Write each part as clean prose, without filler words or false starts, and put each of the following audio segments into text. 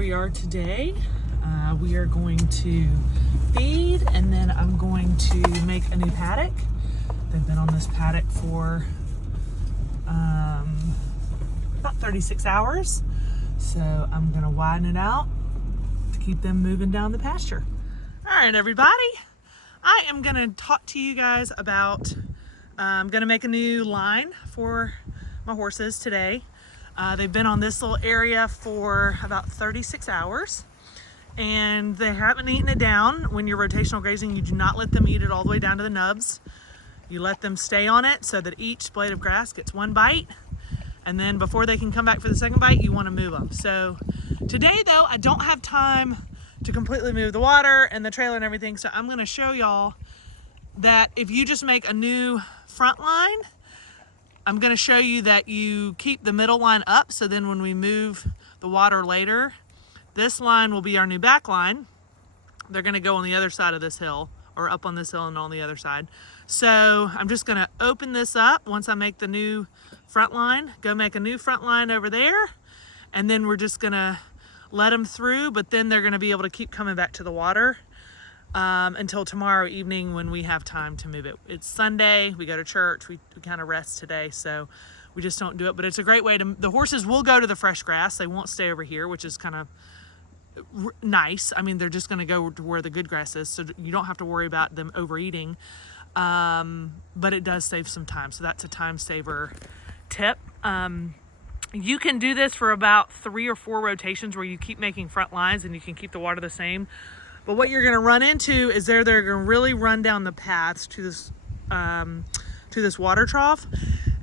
we are today. We are going to feed, and then I'm going to make a new paddock. They've been on this paddock for about 36 hours. So I'm gonna widen it out to keep them moving down the pasture. All right, everybody. I am gonna talk to you guys about, I'm gonna make a new line for my horses today. They've been on this little area for about 36 hours and they haven't eaten it down. When you're rotational grazing, you do not let them eat it all the way down to the nubs. You let them stay on it so that each blade of grass gets one bite. And then before they can come back for the second bite, you want to move them. So today though, I don't have time to completely move the water and the trailer and everything. So I'm going to show y'all that if you just make a new front line, I'm going to show you that you keep the middle line up. So then when we move the water later, this line will be our new back line. They're going to go on the other side of this hill, or up on this hill and on the other side. So I'm just going to open this up once I make the new front line, go make a new front line over there. And then we're just going to let them through, but then they're going to be able to keep coming back to the water until tomorrow evening when we have time to move it. It's Sunday, we go to church, we kind of rest today, so we just don't do it. But it's a great way to, the horses will go to the fresh grass. They won't stay over here, which is kind of nice. I mean, they're just going to go to where the good grass is, so you don't have to worry about them overeating. But it does save some time, so that's a time saver tip. You can do this for about 3 or 4 rotations where you keep making front lines and you can keep the water the same. But what you're going to run into is they're going to really run down the paths to this water trough,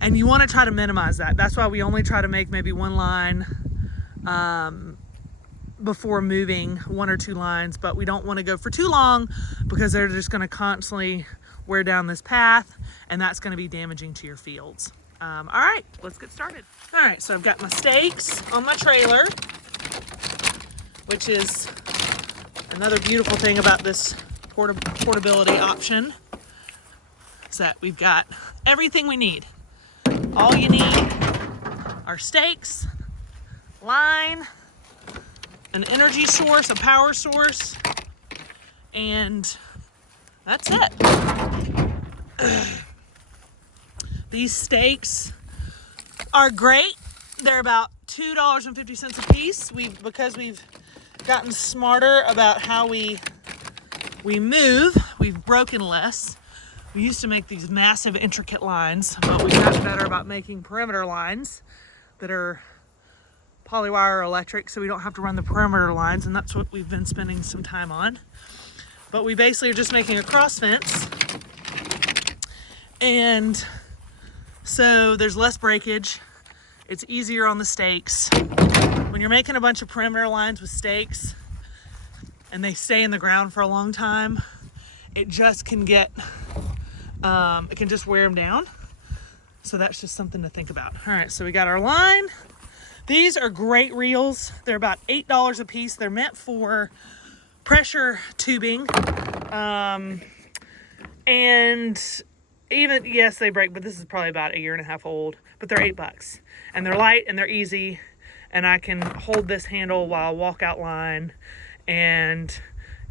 and you want to try to minimize that. That's why we only try to make maybe one line before moving, 1 or 2 lines, but we don't want to go for too long because they're just going to constantly wear down this path, and that's going to be damaging to your fields. All right, let's get started. All right, so I've got my stakes on my trailer, which is another beautiful thing about this portability option, is that we've got everything we need. All you need are stakes, line, an energy source, a power source, and that's it. These stakes are great. They're about $2.50 a piece. Because we've gotten smarter about how we move, we've broken less. We used to make these massive intricate lines, but we've gotten better about making perimeter lines that are polywire or electric, so we don't have to run the perimeter lines, and that's what we've been spending some time on. But we basically are just making a cross fence, and so there's less breakage. It's easier on the stakes. When you're making a bunch of perimeter lines with stakes and they stay in the ground for a long time, it just can get, it can just wear them down. So that's just something to think about. All right, so we got our line. These are great reels. They're about $8 a piece. They're meant for pressure tubing. And even, yes, they break, but this is probably about 1.5 years old, but they're $8. And they're light and they're easy. And I can hold this handle while I walk out line. And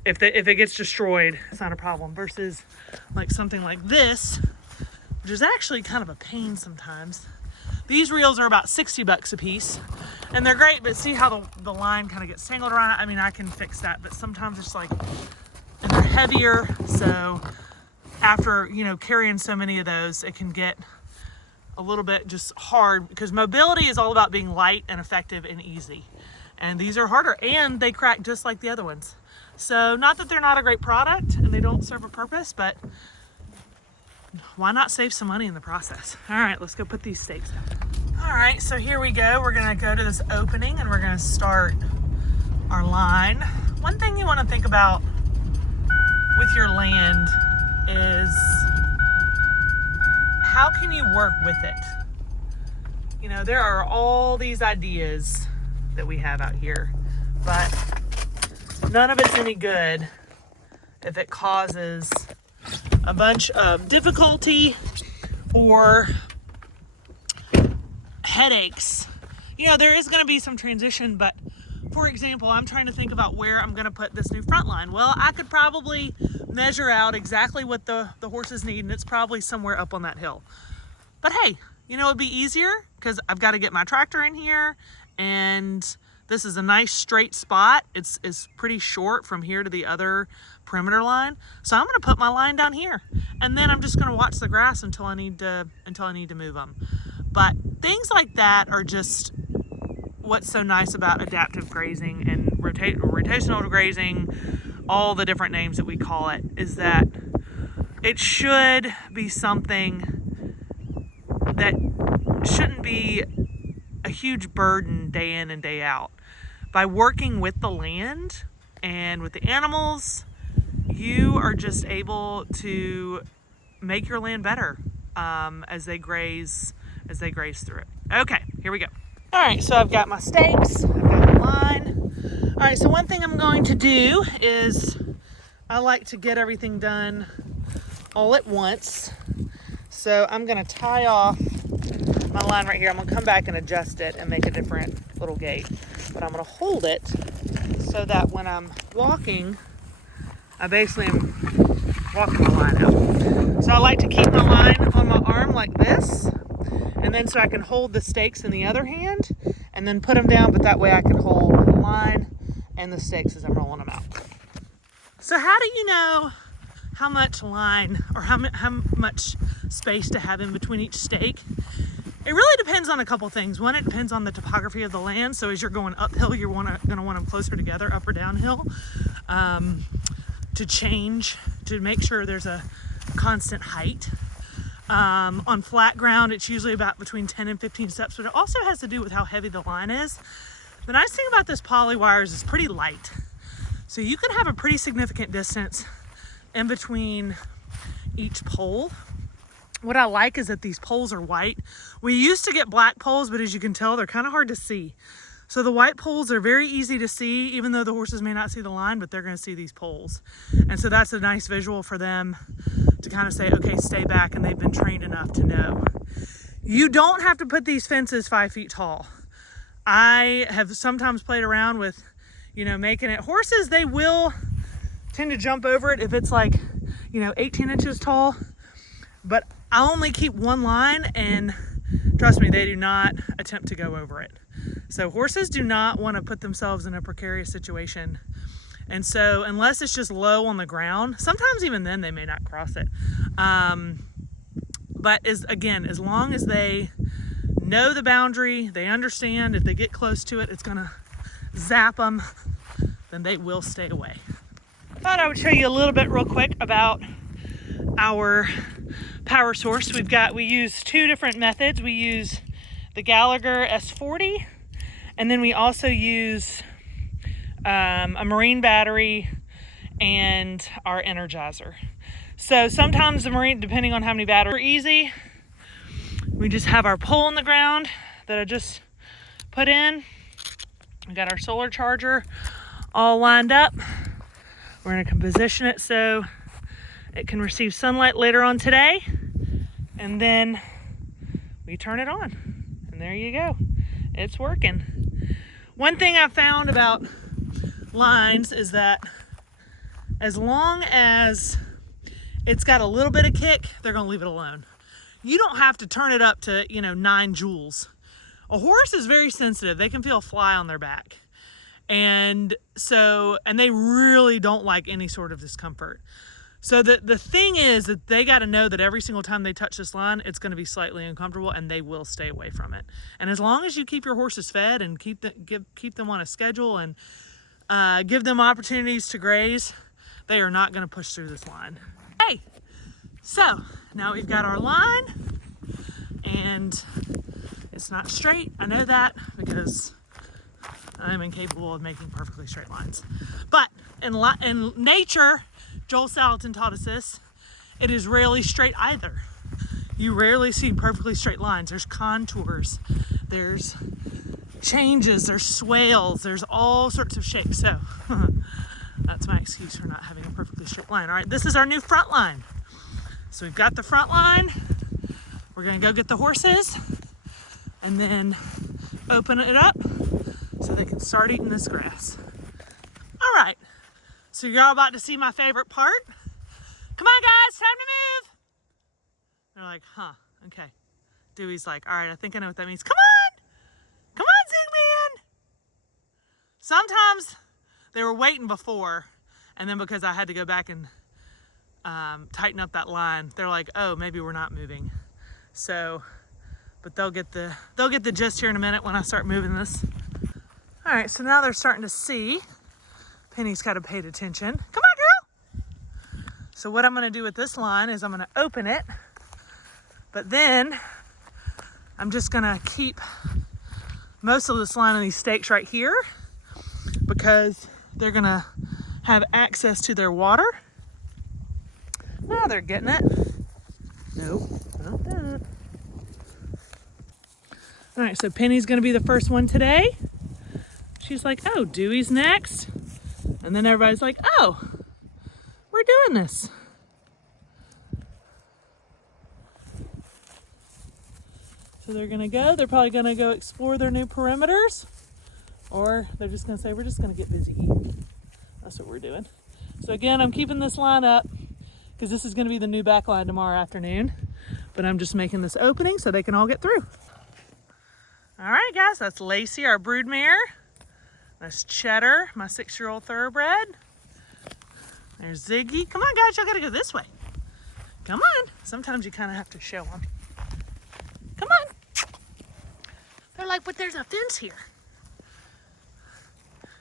if it gets destroyed, it's not a problem. Versus like something like this, which is actually kind of a pain sometimes. These reels are about $60 a piece. And they're great, but see how the line kind of gets tangled around it? I mean, I can fix that, but sometimes it's like, and they're heavier. So after, carrying so many of those, it can get a little bit just hard, because mobility is all about being light and effective and easy. And these are harder, and they crack just like the other ones. So not that they're not a great product and they don't serve a purpose, but why not save some money in the process? All right, let's go put these stakes down. All right, so here we go. We're gonna go to this opening and we're gonna start our line. One thing you wanna think about with your land is, how can you work with it? There are all these ideas that we have out here, but none of it's any good if it causes a bunch of difficulty or headaches. There is going to be some transition, but for example, I'm trying to think about where I'm gonna put this new front line. Well, I could probably measure out exactly what the horses need, and it's probably somewhere up on that hill. But hey, you know, it'd be easier because I've got to get my tractor in here, and this is a nice straight spot. It's pretty short from here to the other perimeter line. So I'm gonna put my line down here, and then I'm just gonna watch the grass until I need to move them. But things like that are just what's so nice about adaptive grazing and rotational grazing, all the different names that we call it, is that it should be something that shouldn't be a huge burden day in and day out. By working with the land and with the animals, you are just able to make your land better as they graze through it. Okay, here we go. All right, so I've got my stakes, I've got the line. All right, so one thing I'm going to do is I like to get everything done all at once. So I'm gonna tie off my line right here. I'm gonna come back and adjust it and make a different little gate. But I'm gonna hold it so that when I'm walking, I basically am walking my line out. So I like to keep my line on my arm like this, and then so I can hold the stakes in the other hand and then put them down, but that way I can hold the line and the stakes as I'm rolling them out. So how do you know how much line or how much space to have in between each stake? It really depends on a couple things. One, it depends on the topography of the land. So as you're going uphill, you're gonna want them closer together, up or downhill, to make sure there's a constant height. On flat ground, it's usually about between 10 and 15 steps, but it also has to do with how heavy the line is. The nice thing about this poly wire is it's pretty light. So you can have a pretty significant distance in between each pole. What I like is that these poles are white. We used to get black poles, but as you can tell, they're kind of hard to see. So the white poles are very easy to see, even though the horses may not see the line, but they're gonna see these poles. And so that's a nice visual for them to kind of say, okay, stay back, and they've been trained enough to know. You don't have to put these fences 5 feet tall. I have sometimes played around with, making it. Horses, they will tend to jump over it if it's like, 18 inches tall, but I only keep one line, and trust me, they do not attempt to go over it. So horses do not want to put themselves in a precarious situation. And so unless it's just low on the ground, sometimes even then they may not cross it. But as long as they know the boundary, they understand if they get close to it, it's gonna zap them, then they will stay away. Thought I would show you a little bit real quick about our power source. We use two different methods. We use the Gallagher S40, and then we also use a marine battery and our Energizer. So sometimes the marine, depending on how many batteries are easy, we just have our pole in the ground that I just put in. We got our solar charger all lined up. We're gonna position it so it can receive sunlight later on today, and then we turn it on, and there you go. It's working. One thing I've found about lines is that as long as it's got a little bit of kick, they're gonna leave it alone. You don't have to turn it up to 9 joules. A horse is very sensitive. They can feel a fly on their back, and they really don't like any sort of discomfort. So the thing is that they got to know that every single time they touch this line, it's going to be slightly uncomfortable, and they will stay away from it. And as long as you keep your horses fed and keep them on a schedule and give them opportunities to graze, they are not going to push through this line. Hey, so now we've got our line, and it's not straight. I know that because I'm incapable of making perfectly straight lines. But in nature, Joel Salatin taught us this, it is rarely straight either. You rarely see perfectly straight lines. There's contours, there's changes, there's swales, there's all sorts of shapes. So that's my excuse for not having a perfectly straight line. All right, this is our new front line. So we've got the front line. We're gonna go get the horses and then open it up so they can start eating this grass. All right, so you're all about to see my favorite part. Come on guys, time to move. They're like, huh, okay. Dewey's like, all right, I think I know what that means. Come on, Zigman. Sometimes they were waiting before, and then because I had to go back and tighten up that line, they're like, oh, maybe we're not moving. So, but they'll get the gist here in a minute when I start moving this. All right, so now they're starting to see. Penny's got to pay attention. Come on, girl. So what I'm gonna do with this line is I'm gonna open it, but then I'm just gonna keep most of this line on these stakes right here because they're gonna have access to their water. Now they're getting it. Nope, not that. All right, so Penny's gonna be the first one today. She's like, oh, Dewey's next. And then everybody's like, oh, we're doing this. So they're gonna go, they're probably gonna go explore their new perimeters, or they're just gonna say, we're just gonna get busy eating. That's what we're doing. So again, I'm keeping this line up because this is gonna be the new back line tomorrow afternoon, but I'm just making this opening so they can all get through. All right, guys, that's Lacey, our broodmare. That's Cheddar, my 6-year-old thoroughbred. There's Ziggy. Come on, guys, y'all gotta go this way. Come on. Sometimes you kind of have to show them. Come on. They're like, but there's a fence here.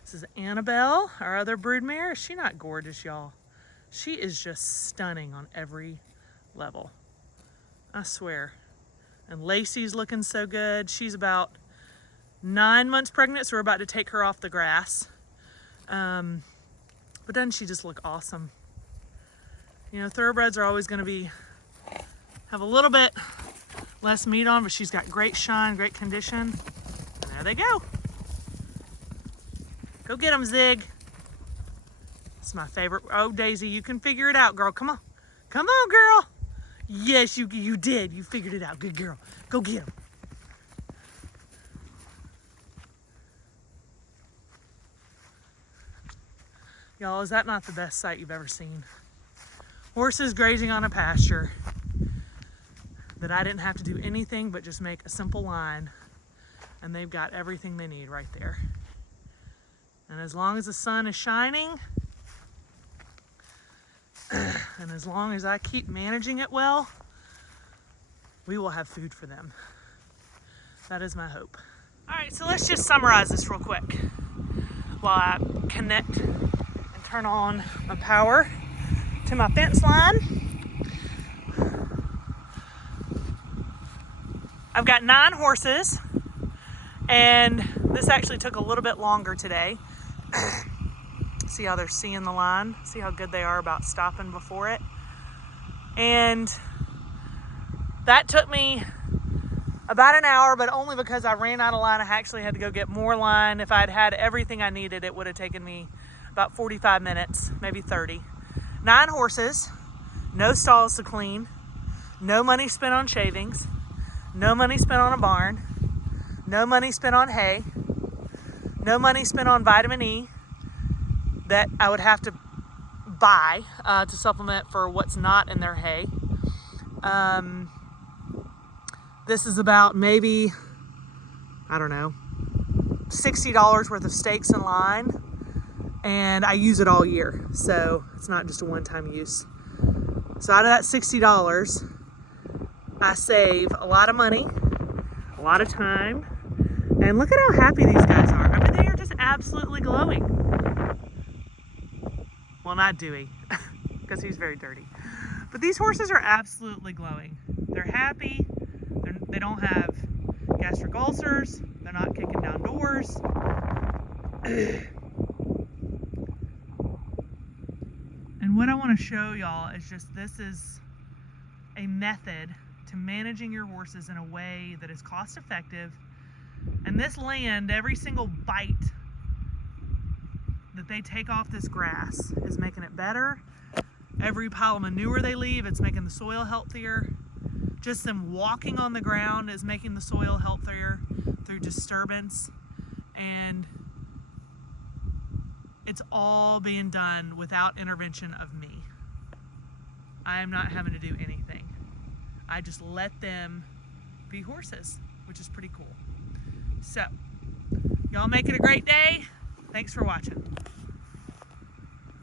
This is Annabelle, our other broodmare. Is she not gorgeous, y'all? She is just stunning on every level. I swear. And Lacey's looking so good. She's about 9 months pregnant, so we're about to take her off the grass. But doesn't she just look awesome? You know, thoroughbreds are always gonna have a little bit less meat on, but she's got great shine, great condition. And there they go. Go get them, Zig. It's my favorite. Oh, Daisy, you can figure it out, girl. Come on. Come on, girl. Yes, you did. You figured it out. Good girl. Go get them. Y'all, is that not the best sight you've ever seen? Horses grazing on a pasture that I didn't have to do anything but just make a simple line, and they've got everything they need right there. And as long as the sun is shining, and as long as I keep managing it well, we will have food for them. That is my hope. All right, so let's just summarize this real quick while I connect and turn on my power to my fence line. I've got 9 horses, and this actually took a little bit longer today. See how they're seeing the line? See how good they are about stopping before it? And that took me about an hour, but only because I ran out of line. I actually had to go get more line. If I'd had everything I needed, it would have taken me about 45 minutes, maybe 30. 9 horses, no stalls to clean, no money spent on shavings, no money spent on a barn, no money spent on hay, no money spent on vitamin E that I would have to buy to supplement for what's not in their hay. This is about maybe, I don't know, $60 worth of steaks in line, and I use it all year, so it's not just a one-time use. So out of that $60, I save a lot of money, a lot of time, and look at how happy these guys are. I mean, they are just absolutely glowing. Well, not Dewey, because he's very dirty. But these horses are absolutely glowing. They're happy. They don't have gastric ulcers. They're not kicking down doors. And what I want to show y'all is just, this is a method to managing your horses in a way that is cost effective. And this land, every single bite that they take off this grass is making it better. Every pile of manure they leave, it's making the soil healthier. Just them walking on the ground is making the soil healthier through disturbance. and it's all being done without intervention of me. I am not having to do anything. I just let them be horses, which is pretty cool. So, y'all make it a great day. Thanks for watching.